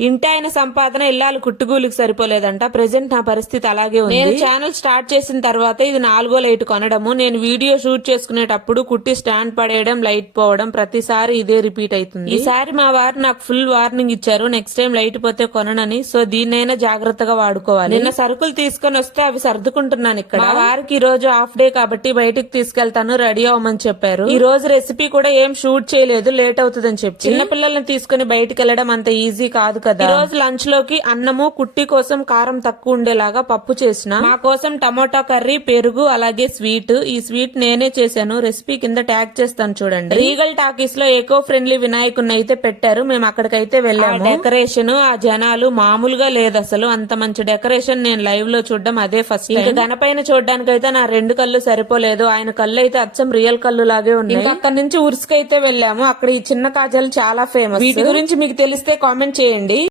ఇంటి ఆయన సంపాదన ఇల్లాలు కుట్టుగూలికి సరిపోలేదంట. ప్రెసెంట్ నా పరిస్థితి అలాగే ఉంది. నేను ఛానల్ స్టార్ట్ చేసిన తర్వాత ఇది నాలుగో లైట్ కొనడము. నేను వీడియో షూట్ చేసుకునేటప్పుడు కుట్టి స్టాండ్ పడేయడం లైట్ పోవడం ప్రతిసారి ఇదే రిపీట్ అవుతుంది. ఈసారి మా వారు నాకు ఫుల్ వార్నింగ్ ఇచ్చారు. నెక్స్ట్ టైం లైట్ పోతే కొననని. సో దీన్నైనా జాగ్రత్తగా వాడుకోవాలి. నిన్న సరుకులు తీసుకొని వస్తే అవి సర్దుకుంటున్నాను ఇక్కడ. మా వారికి ఈ రోజు హాఫ్ డే కాబట్టి బయటికి తీసుకెళ్తాను. రెడీ అవ్వమని చెప్పారు. ఈ రోజు రెసిపీ కూడా ఏం షూట్ చేయలేదు. లేట్ అవుతుందని చెప్పి. చిన్న పిల్లల్ని తీసుకుని బయటికి వెళ్ళడం అంత ఈజీ కాదు కదా. ఈ రోజు లంచ్లోకి అన్నము కుట్టి కోసం కారం తక్కువ ఉండేలాగా పప్పు చేసిన. మా కోసం టమోటా కర్రీ పెరుగు అలాగే స్వీట్. ఈ స్వీట్ నేనే చేశాను. రెసిపీ కింద ట్యాగ్ చేస్తాను చూడండి. రీగల్ టాకీస్లో ఎకో ఫ్రెండ్లీ వినాయకుడిని అయితే పెట్టారు. మేము అక్కడికైతే వెళ్ళాము. డెకరేషన్ ఆ జనాలు మామూలుగా లేదు అసలు. అంత మంచి డెకరేషన్ నేను లైవ్లో చూడడం అదే ఫస్ట్ ఇంకా గణపైన చూడడానికి అయితే నా రెండు కళ్ళు సరిపోలేదు. ఆయన కళ్ళు అయితే అచ్చం రియల్ కళ్ళు లాగే ఉన్నాయి. ఇంకా అక్కడ నుంచి ఉరుసుకైతే వెళ్ళాము. అక్కడ ఈ చిన్న కాజాలు చాలా ఫేమస్ వీటి గురించి మీకు తెలిస్తే కామెంట్ చేయండి.